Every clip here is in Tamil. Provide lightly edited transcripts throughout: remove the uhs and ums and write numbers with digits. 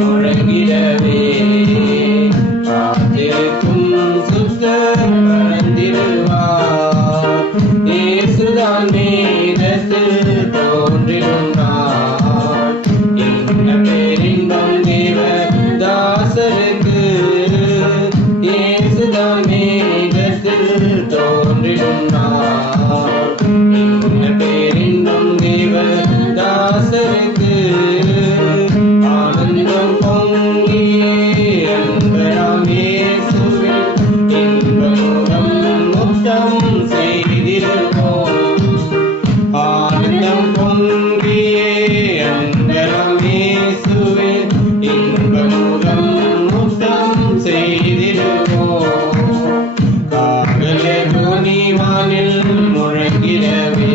முழங்கிடவே காத்திருக்கும் சுத்தர் பறந்திடுவார். இயேசுதான் மேகத்தில் தோன்றிடும் நாள், என்ன பேரின்பம் தேவதாசருக்கு. இயேசுதான் மேகத்தில் தோன்றிடும் நாள், என்ன பேரின்பம் தேவதாசருக்கு. ஆனந்தம் பொங்கி அன்பராம் இயேசுவில் இன்பமுகம் முத்தம் செய்திருப்போம். ஆனந்தம் பொங்கியே அன்பராம் இயேசுவில் இன்பமுகம் முத்தம் செய்திருப்போம். காகல துணிவானில் முழங்கிடவே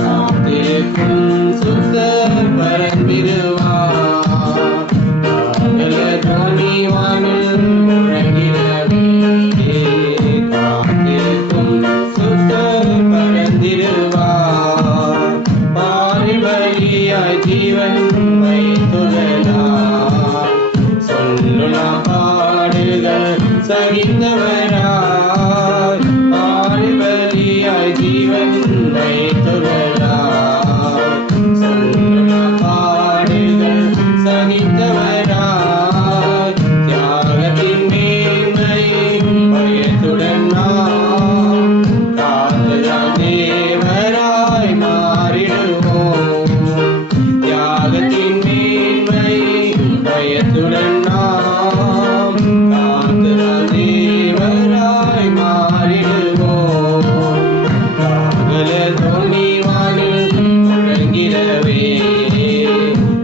காத்திருக்கும் சுத்தர் பறந்திடுவார். காகல துணிவானில் முழங்கிடவே காத்திருக்கும் சுத்தர் பறந்திடுவார். பாரிபலியாய் ஜீவன் வைத்துள்ளார், சொல்லுலாம் பாடுகள் சகித்தவராய். பாரிபலியாய் ஜீவன் வைத்துள்ளார், சொல்லுலாம் பாடுகள் சகித்தவராய். தியாகத்தின் மேன்மையை பயத்துடன் நாம் காத்துதான் தேவராய் மாறிடுவோம். தியாகத்தின் மேன்மையை பயத்துடன் நாம் காத்துதான் தேவராய் மாறிடுவோம். காகல துணிவானில் முழங்கிடவே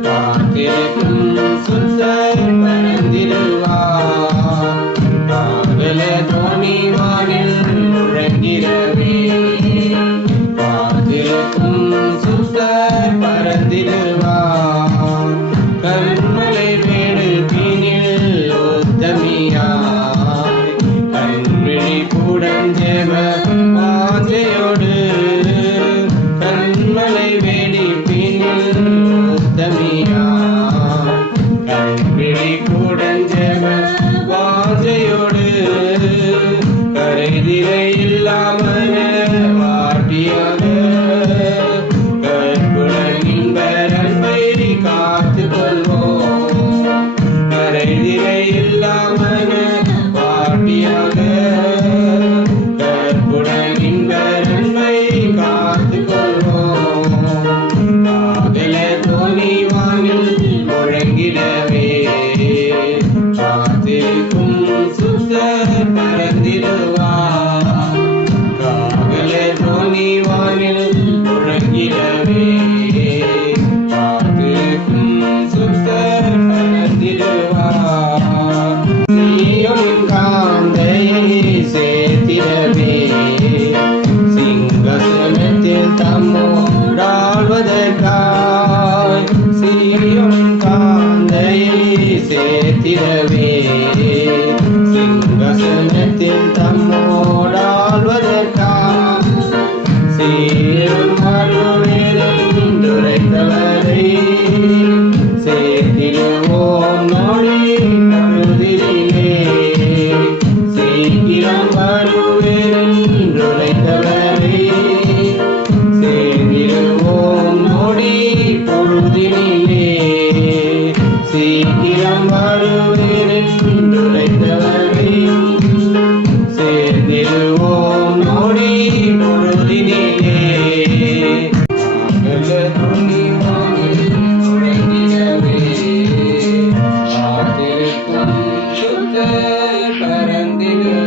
காத்திருக்கும் சுத்தர் பறந்திடுவார். காகல துணிவானில் முழங்கிடவே காத்திருக்கும் சுத்தர் பறந்திடுவார். கண்மலை வேடு தீனில் உத்தமியாய் கண்விழி கூடஞ்செவ வாஞ்சையோடு. கண்மலை வேடி பின்னில் உத்தமியாய் கண்விழி கூடஞ்செவ வாஞ்சையோடு. கரைதிரை இல்லாமல் வாட்டியாக கற்புடன் இன்பரன்பை காத்துக் கொள்வோம். கரைதிரை இல்லாமல் வாட்டியாக கற்புடன் இன்பரன்பை காத்துக் கொள்வோம். காகல துணிவானில் முழங்கிடவே காத்திருக்கும் சுத்தர் பறந்திடுவார். காகல துணிவானில் முழங்கிடவே காத்திருக்கும் சுத்தர் பறந்திடுவார். சீயோனின் காந்தையை சேர்த்திடவே சிங்காசனத்தில் தம்மோடாள்வதற்காய். சீயோனின் காந்தையை சேர்த்திடவே சிங்காசனத்தில் தம்மோடாள்வதற்காய். சீரும் மறுவேலும் துரைத்தவரை சேர்த்திடுவோம் நொடி பொழுதிலே. சீக்கிரம் வருவேன் துரைத்தவரை சேர்த்திடுவோம் நொடி பொழுதிலே. சீக்கிரம் வருவேன் துரைத்தவரை சேர்த்திடுவோம் நொடி பொழுதிலே. காகல துணிவானில் முழங்கிடவே காத்திருக்கும் சுத்தர் பறந்திடுவார்.